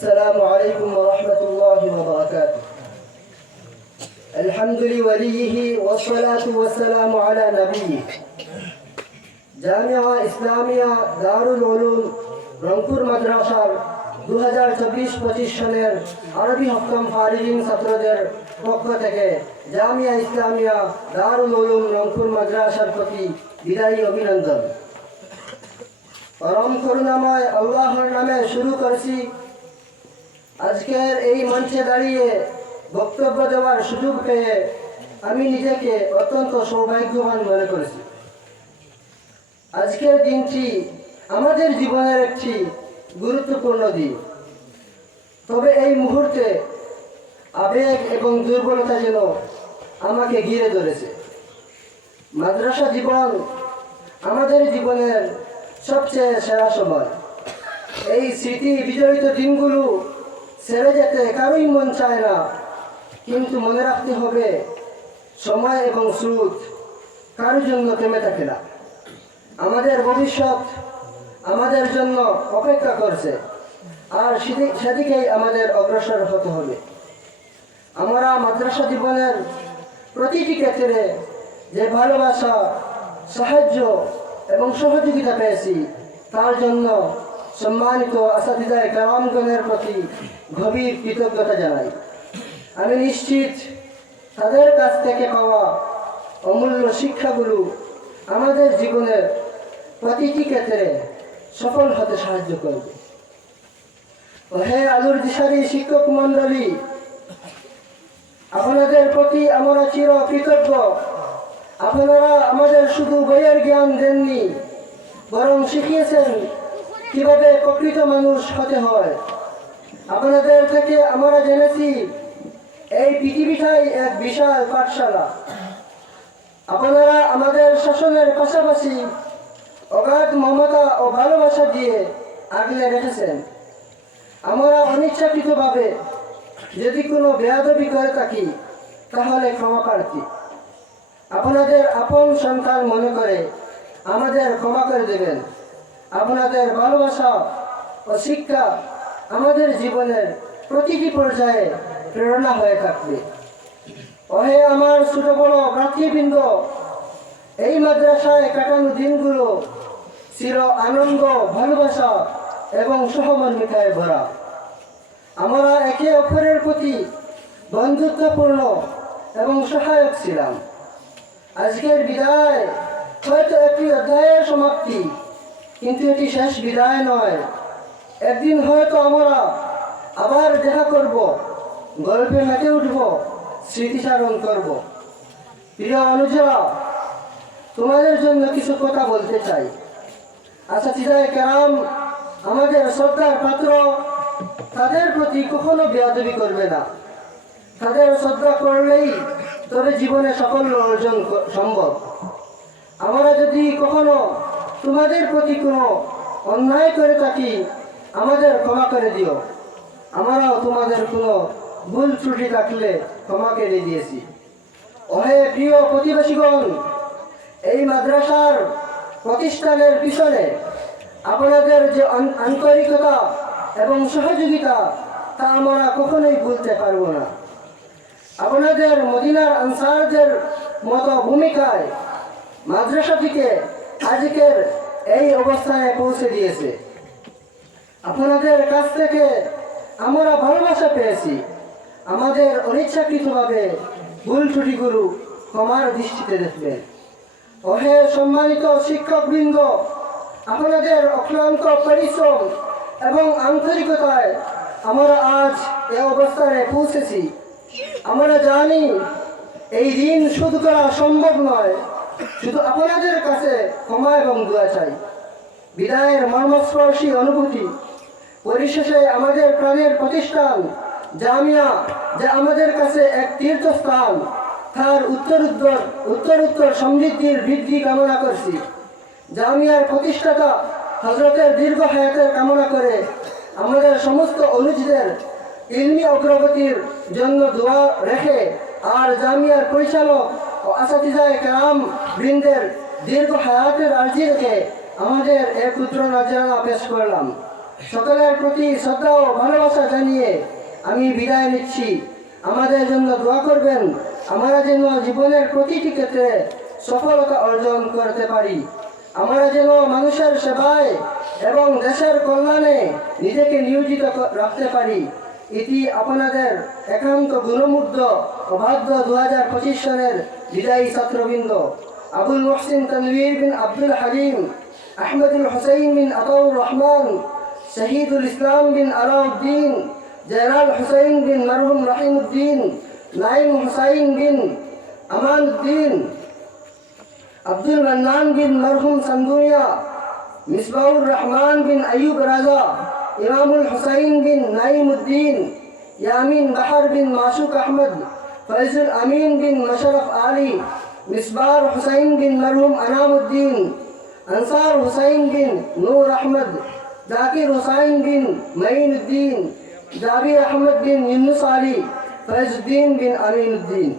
السلام عليكم ورحمة الله وبركاته. الحمد لوليه والصلاة والسلام على نبيه. জামিয়া ইসলামিয়া দারুল উলুম রংপুর মাদ্রাসার 2024-25 সালের আরবি হকাম ফারিজিন ছাত্রদের পক্ষ থেকে জামিয়া ইসলামিয়া দারুল উলুম রংপুর মাদ্রাসার প্রতি বিদায়ী অভিনন্দন। পরম করুণাময় আল্লাহর নামে শুরু করছি। আজকের এই মঞ্চে দাঁড়িয়ে বক্তব্য দেওয়ার সুযোগ পেয়ে আমি নিজেকে অত্যন্ত সৌভাগ্যবান মনে করেছি। আজকের দিনটি আমাদের জীবনের একটি গুরুত্বপূর্ণ দিন। তবে এই মুহূর্তে আবেগ এবং দুর্বলতা যেন আমাকে ঘিরে ধরেছে। মাদ্রাসা জীবন আমাদের জীবনের সবচেয়ে সেরা সময়। এই স্মৃতি বিজড়িত দিনগুলো ছেড়ে যেতে কারোই মন চায় না, কিন্তু মনে রাখতে হবে সময় এবং স্রোত কারোর জন্য থেমে থাকে না। আমাদের ভবিষ্যৎ আমাদের জন্য অপেক্ষা করছে, আর সেদিকেই আমাদের অগ্রসর হতে হবে। আমরা মাদ্রাসা জীবনের প্রতিটি ক্ষেত্রে যে ভালোবাসা, সাহায্য এবং সহযোগিতা পেয়েছি, তার জন্য সম্মানিত আসাতিদায়ে কেরামগণের প্রতি গভীর কৃতজ্ঞতা জানাই। আমি নিশ্চিত তাদের কাছ থেকে পাওয়া অমূল্য শিক্ষাগুলো আমাদের জীবনের প্রতিটি ক্ষেত্রে সফল হতে সাহায্য করবে। হে আলুর দিশারি শিক্ষক মণ্ডলী, আপনাদের প্রতি আমরা চির কৃতজ্ঞ। আপনারা আমাদের শুধু বইয়ের জ্ঞান দেননি, বরং শিখিয়েছেন কিভাবে প্রকৃত মানুষ হতে হয়। আপনাদের থেকে আমরা জেনেছি এই পৃথিবীটাই এক বিশাল পাঠশালা। আপনারা আমাদের শাসনের পাশাপাশি অগাধ মমতা ও ভালোবাসা দিয়ে আগলে রেখেছেন। আমরা অনিচ্ছাকৃতভাবে যদি কোনো বেয়াদবি করে থাকি, তাহলে ক্ষমা প্রার্থী। আপনাদের আপন সন্তান মনে করে আমাদের ক্ষমা করে দেবেন। আপনাদের ভালোবাসা ও শিক্ষা আমাদের জীবনের প্রতিটি পর্যায়ে প্রেরণা হয়ে থাকবে। ওহে আমার ছোট বড় ভ্রাতৃবৃন্দ, এই মাদ্রাসায় কাটানো দিনগুলো চির আনন্দ, ভালোবাসা এবং সহমর্মিতায় ভরা। আমরা একে অপরের প্রতি বন্ধুত্বপূর্ণ এবং সহায়ক ছিলাম। আজকের বিদায় হয়তো একটি অধ্যায়ের সমাপ্তি, কিন্তু এটি শেষ বিদায় নয়। একদিন হয়তো আমরা আবার দেখা করব, গল্পে মেতে উঠব, স্মৃতিচারণ করব। প্রিয় অনুজরা, তোমাদের জন্য কিছু কথা বলতে চাই। আসাতিদায়ে কেরাম আমাদের শ্রদ্ধার পাত্র, তাদের প্রতি কখনো বেয়াদবি করবে না। তাদের শ্রদ্ধা করলেই তবে জীবনে সাফল্য অর্জন সম্ভব। আমরা যদি কখনো তোমাদের প্রতি কোনো অন্যায় করে থাকি, আমাদের ক্ষমা করে দিও। আমরাও তোমাদের কোনো ভুল ত্রুটি থাকলে ক্ষমা করে দিয়েছি। ওহে প্রিয় প্রতিবেশীগণ, এই মাদ্রাসার প্রতিষ্ঠানের পিছনে আপনাদের যে আন্তরিকতা এবং সহযোগিতা, তা আমরা কখনোই ভুলতে পারব না। আপনাদের মদিনার আনসারদের মতো ভূমিকায় মাদ্রাসাটিকে আজকের এই অবস্থায় পৌঁছে দিয়েছে। আপনাদের কাছ থেকে আমরা ভালোবাসা পেয়েছি। আমাদের অনিচ্ছাকৃতভাবে ভুল ত্রুটিগুলো ক্ষমার দৃষ্টিতে দেখবেন। ওহে সম্মানিত শিক্ষকবৃন্দ, আপনাদের অক্লান্ত পরিশ্রম এবং আন্তরিকতায় আমরা আজ এ অবস্থায় পৌঁছেছি। আমরা জানি এই ঋণ শোধ করা সম্ভব নয়। শুধু আপনাদের কাছে ক্ষমা এবং দোয়া চাই। বিদায়ের মর্মস্পর্শী অনুভূতি। পরিশেষে আমাদের প্রাণের প্রতিষ্ঠান জামিয়া, যা আমাদের কাছে এক তীর্থস্থান, তার উত্তরোত্তর সমৃদ্ধির বৃদ্ধি কামনা করছি। জামিয়ার প্রতিষ্ঠাতা হযরতের দীর্ঘ হায়াতের কামনা করে আমাদের সমস্ত অনুজদের ইলমি অগ্রগতির জন্য দোয়া রেখে, আর জামিয়ার পরিচালক ও আসাতিদায়ে কেরাম বৃন্দের দীর্ঘ হায়াতের আর্জি রেখে আমাদের এক পুত্র নাজরানা পেশ করলাম। সকলের প্রতি শ্রদ্ধা ও ভালোবাসা আমি বিদায় নিচ্ছি। আমাদের জন্য দোয়া করবেন, আমরা যেন জীবনের প্রতিটি ক্ষেত্রে সফলতা অর্জন করতে পারি। আমরা যেন মানুষের সেবায় এবং দেশের কল্যাণে নিজেকে নিয়োজিত রাখতে পারি। এটি আপনাদের একান্ত গুণমুগ্ধ অবাধ্য 2025 সনের বিদায়ী ছাত্রবৃন্দ আবুল মুহসিন তানভীর বিন আব্দুল হালিম, আহমদুল হুসাইন বিন আতাউর রহমান, শহীদুল ইসলাম বিন আলাউদ্দিন, জয়নাল হুসাইন বিন মরহুম রহিমউদ্দিন, নাইম হুসাইন বিন আমানুদ্দিন, আব্দুল মান্নান বিন মরহুম সান্দুনিয়া, মিসবাহুর রহমান বিন আইয়ুব রাজা, ইমামুল হুসাইন বিন নাইমুদ্দিন, ইয়ামিন বাহার বিন মাসুক আহমদ, ফয়জুল আমিন বিন মশরফ আলী, মিসবার হুসাইন বিন মরহুম আনামুদ্দিন, আনসার হুসাইন বিন নূর আহমদ, জাকির হুসাইন বিন মঈনুদ্দিন, জাবির আহমদ বিন ইউনুস আলী, ফয়জুদ্দিন বিন আমিনুদ্দিন।